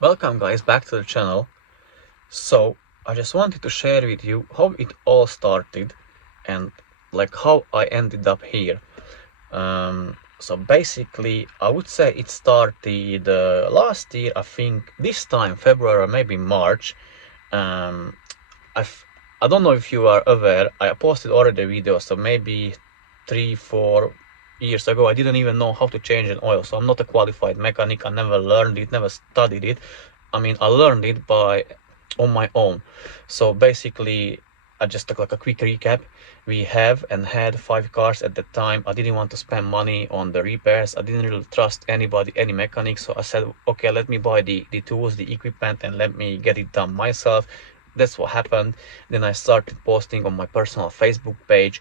Welcome guys back to the channel. So I just wanted to share with you how it all started and like how I ended up here. So basically I would say it started last year, I think this time February or maybe March. um, I've, I don't know if you are aware, I posted already a video, so maybe 3-4 years ago I didn't even know how to change an oil. So I'm not a qualified mechanic, I never learned it, never studied it. I mean, I learned it by on my own. So basically I just took like a quick recap. We have and had 5 cars at the time. I didn't want to spend money on the repairs. I didn't really trust anybody, any mechanic. So I said, okay, let me buy the tools, the equipment, and let me get it done myself. That's what happened. Then I started posting on my personal Facebook page.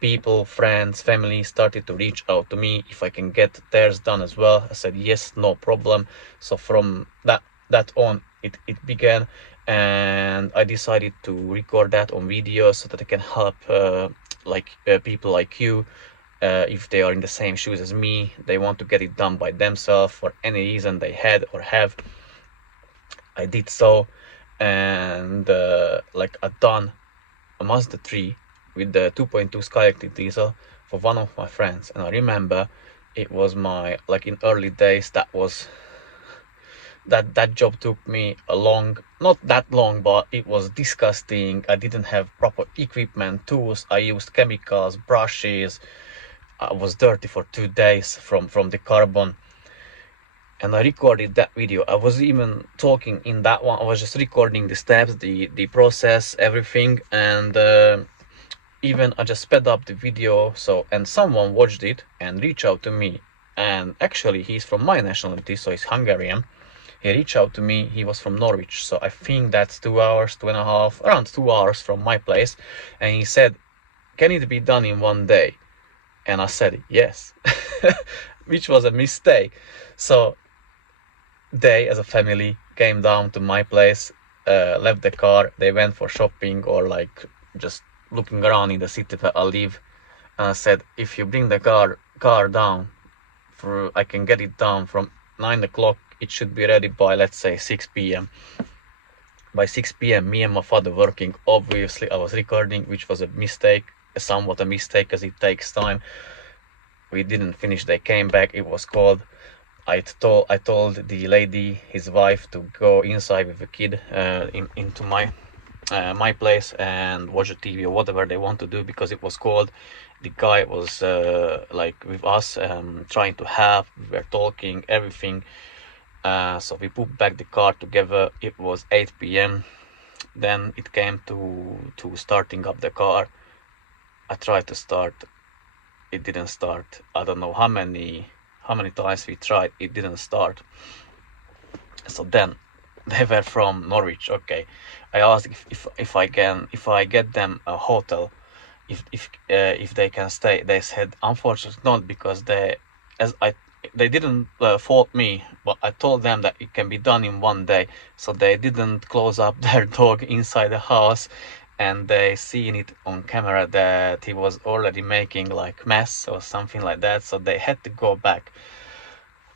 People, friends, family started to reach out to me if I can get theirs done as well. I said yes, no problem. So from that on, it began, and I decided to record that on video so that I can help people like you, if they are in the same shoes as me, they want to get it done by themselves for any reason they had or have. I did so, and I done a Mazda 3 with the 2.2 Skyactiv diesel for one of my friends. And I remember it was my, like in early days, that job took me a long, not that long, but it was disgusting. I didn't have proper equipment, tools. I used chemicals, brushes. I was dirty for 2 days from the carbon. And I recorded that video. I was even talking in that one. I was just recording the steps, the process, everything. And even I just sped up the video. So, and someone watched it and reached out to me. And actually he's from my nationality, so he's Hungarian. He reached out to me. He was from Norwich, so I think that's 2 hours, 2.5, around 2 hours from my place. And he said, can it be done in one day? And I said yes. Which was a mistake. So they, as a family, came down to my place, left the car. They went for shopping or like just looking around in the city where I live. And I said, if you bring the car down, I can get it down from 9 o'clock. It should be ready by, let's say, 6 p.m. By 6 p.m. me and my father working. Obviously I was recording, which was a mistake, somewhat a mistake, as it takes time. We didn't finish. They came back. It was cold. I told the lady, his wife, to go inside with the kid, into my place and watch the TV or whatever they want to do, because it was cold. The guy was like with us, trying to help. We were talking everything. So we put back the car together. It was 8 p.m. Then it came to starting up the car. I tried to start. It didn't start. I don't know how many times we tried. It didn't start. So then they were from Norwich. Okay, I asked if I get them a hotel, if they can stay. They said unfortunately not, because they didn't fault me, but I told them that it can be done in one day. So they didn't close up their dog inside the house, and they seen it on camera that he was already making like mess or something like that. So they had to go back.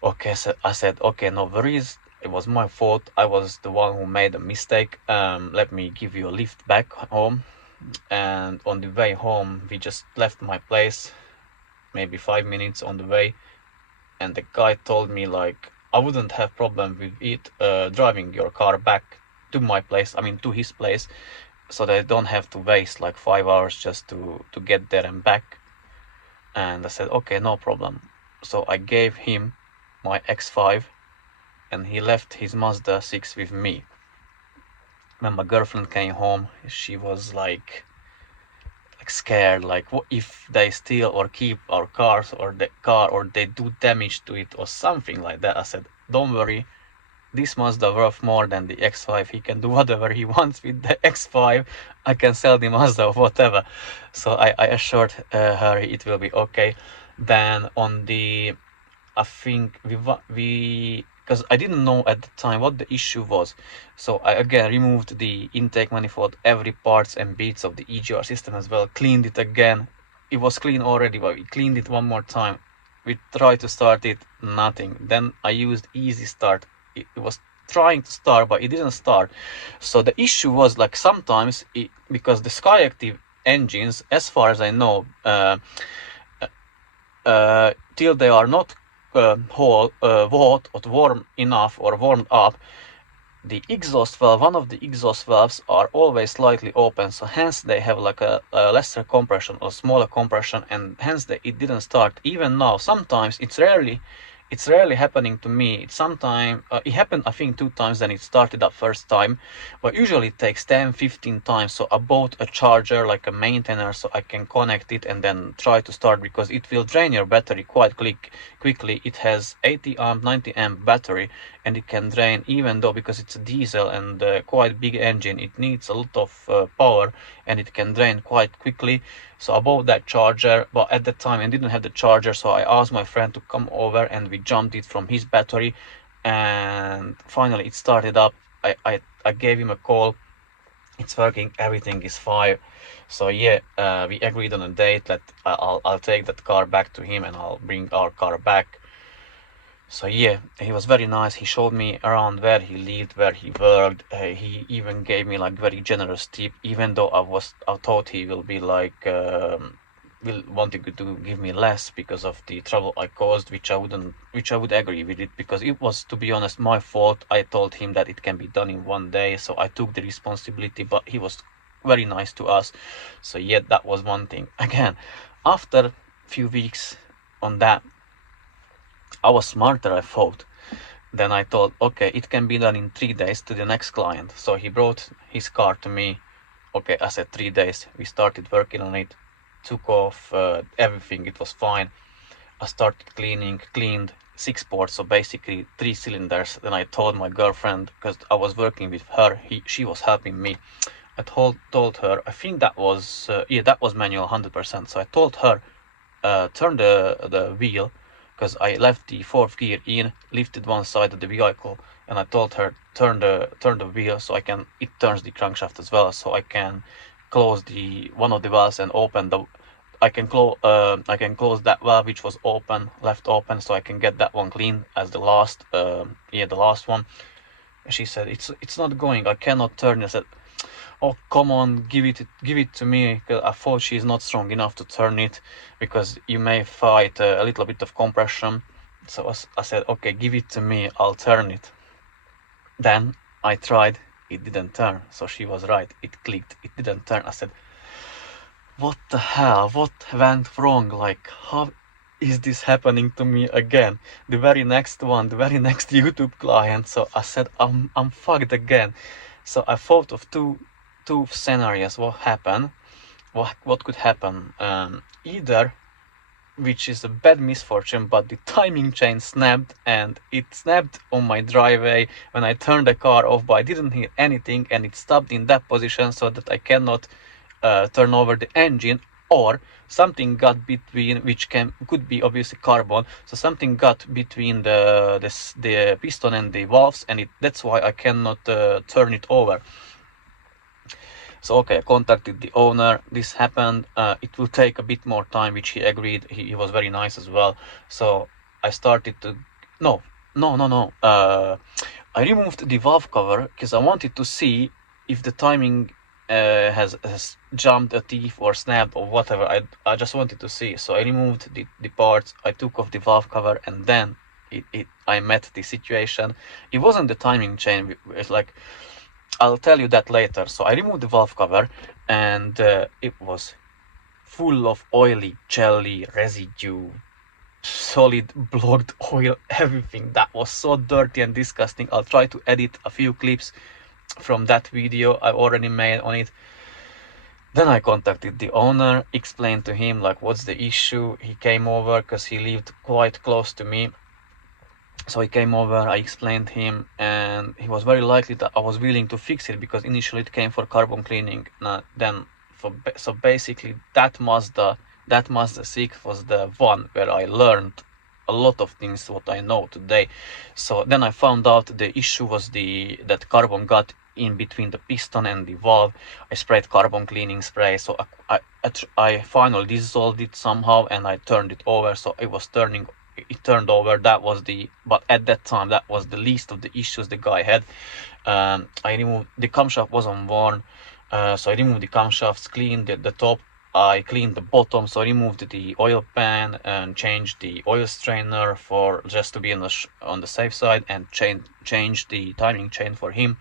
Okay, so I said, okay, no worries. It was my fault. I was the one who made a mistake. Let me give you a lift back home. And on the way home, we just left my place, maybe 5 minutes on the way. And the guy told me like I wouldn't have problem with it, driving your car back to my place, I mean to his place, so they don't have to waste like 5 hours just to get there and back. And I said, okay, no problem. So I gave him my X5, and he left his Mazda 6 with me. When my girlfriend came home, she was like scared, like what if they steal or keep our cars, or the car, or they do damage to it or something like that. I said, don't worry, this Mazda worth more than the X5. He can do whatever he wants with the X5. I can sell the Mazda or whatever. So I assured her it will be okay. Then on the, I think we because I didn't know at the time what the issue was. So I again removed the intake manifold, every parts and bits of the EGR system as well, cleaned it again. It was clean already, but we cleaned it one more time. We tried to start it, nothing. Then I used easy start. It was trying to start, but it didn't start. So the issue was like sometimes because the Skyactiv engines, as far as I know, till they are not hot or warm enough or warmed up, the exhaust valve, one of the exhaust valves are always slightly open, so hence they have like a lesser compression or smaller compression, and hence it didn't start. Even now, sometimes it's rarely happening to me. It's sometime it happened, I think, 2 times, then it started up first time, but usually it takes 10-15 times. So I bought a charger, like a maintainer, so I can connect it and then try to start, because it will drain your battery quite quickly. It has 80 amp 90 amp battery, and it can drain, even though because it's a diesel and quite big engine, it needs a lot of power, and it can drain quite quickly. So I bought that charger, but at that time I didn't have the charger, so I asked my friend to come over and we jumped it from his battery, and finally it started up. I gave him a call, it's working, everything is fine. So yeah, we agreed on a date that I'll take that car back to him and I'll bring our car back. So yeah, he was very nice. He showed me around where he lived, where he worked. He even gave me like very generous tip, even though I thought he will be like will wanting to give me less because of the trouble I caused, which I would agree with it, because it was, to be honest, my fault. I told him that it can be done in one day, so I took the responsibility, but he was very nice to us. So yeah, that was one thing. Again, after few weeks on that, I was smarter, I thought. Then I thought, okay, it can be done in 3 days to the next client. So he brought his car to me. Okay, I said 3 days. We started working on it, took off everything, it was fine. I started cleaned 6 ports, so basically 3 cylinders. Then I told my girlfriend, because I was working with her, she was helping me. I told her, I think that was that was manual 100%. So I told her, turn the wheel, because I left the fourth gear in, lifted one side of the vehicle, and I told her turn the wheel so it turns the crankshaft as well, so I can close one of the valves and open I can close that valve which was left open, so I can get that one clean as the last one. She said, it's not going, I cannot turn it. I said, oh come on, give it to me, because I thought she's not strong enough to turn it, because you may fight a little bit of compression. So I said, okay, give it to me, I'll turn it. Then I tried, it didn't turn. So she was right, it clicked, it didn't turn. I said, what the hell, what went wrong? Like, how is this happening to me again? The very next YouTube client. So I said, I'm fucked again. So I thought of two scenarios. What could happen? Either, which is a bad misfortune, but the timing chain snapped, and it snapped on my driveway when I turned the car off, but I didn't hear anything, and it stopped in that position so that I cannot turn over the engine, or something got between, which could be obviously carbon, so something got between the piston and the valves, and that's why I cannot turn it over. So okay, I contacted the owner. This happened. It will take a bit more time, which he agreed. He was very nice as well. So I started to no. I removed the valve cover because I wanted to see if the timing has jumped a teeth or snapped or whatever. I just wanted to see. So I removed the parts. I took off the valve cover, and then I met the situation. It wasn't the timing chain. It's like, I'll tell you that later. So I removed the valve cover, and it was full of oily, jelly, residue, solid blocked oil, everything. That was so dirty and disgusting. I'll try to edit a few clips from that video I already made on it. Then I contacted the owner, explained to him like what's the issue. He came over because he lived quite close to me. So he came over, I explained him, and he was very likely that I was willing to fix it, because initially it came for carbon cleaning. So basically that Mazda 6 was the one where I learned a lot of things what I know today. So then I found out the issue was that carbon got in between the piston and the valve. I sprayed carbon cleaning spray, so I finally dissolved it somehow, and I turned it over, so it was turning it turned over. That was but at that time that was the least of the issues the guy had. I removed the camshaft wasn't worn, so I removed the camshafts, cleaned the top. I cleaned the bottom, so I removed the oil pan and changed the oil strainer for just to be on the safe side, and changed the timing chain for him.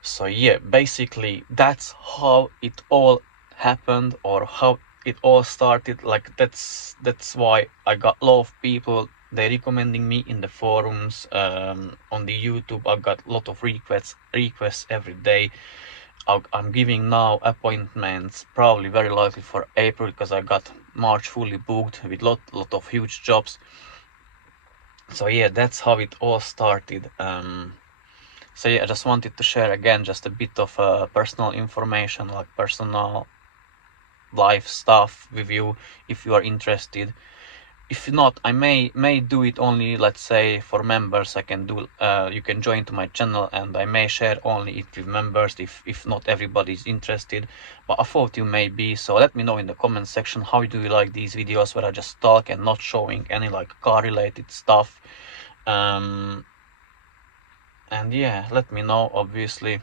So yeah, basically that's how it all happened, or how it all started. Like that's why I got a lot of people, they recommending me in the forums, on the YouTube. I got a lot of requests every day. I'm giving now appointments, probably very likely for April, because I got March fully booked with lot of huge jobs. So yeah, that's how it all started. So yeah, I just wanted to share again just a bit of personal information, like personal life stuff with you, if you are interested. If not, I may do it only, let's say, for members. I can do you can join to my channel, and I may share only it with members if not everybody is interested, but I thought you may be. So let me know in the comment section, how do you like these videos where I just talk and not showing any like car related stuff. And yeah, let me know, obviously.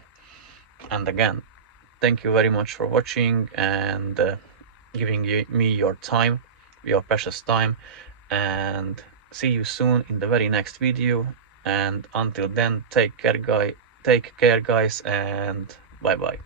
And again, thank you very much for watching and giving me your time, your precious time, and see you soon in the very next video. And until then, take care guys, and bye bye.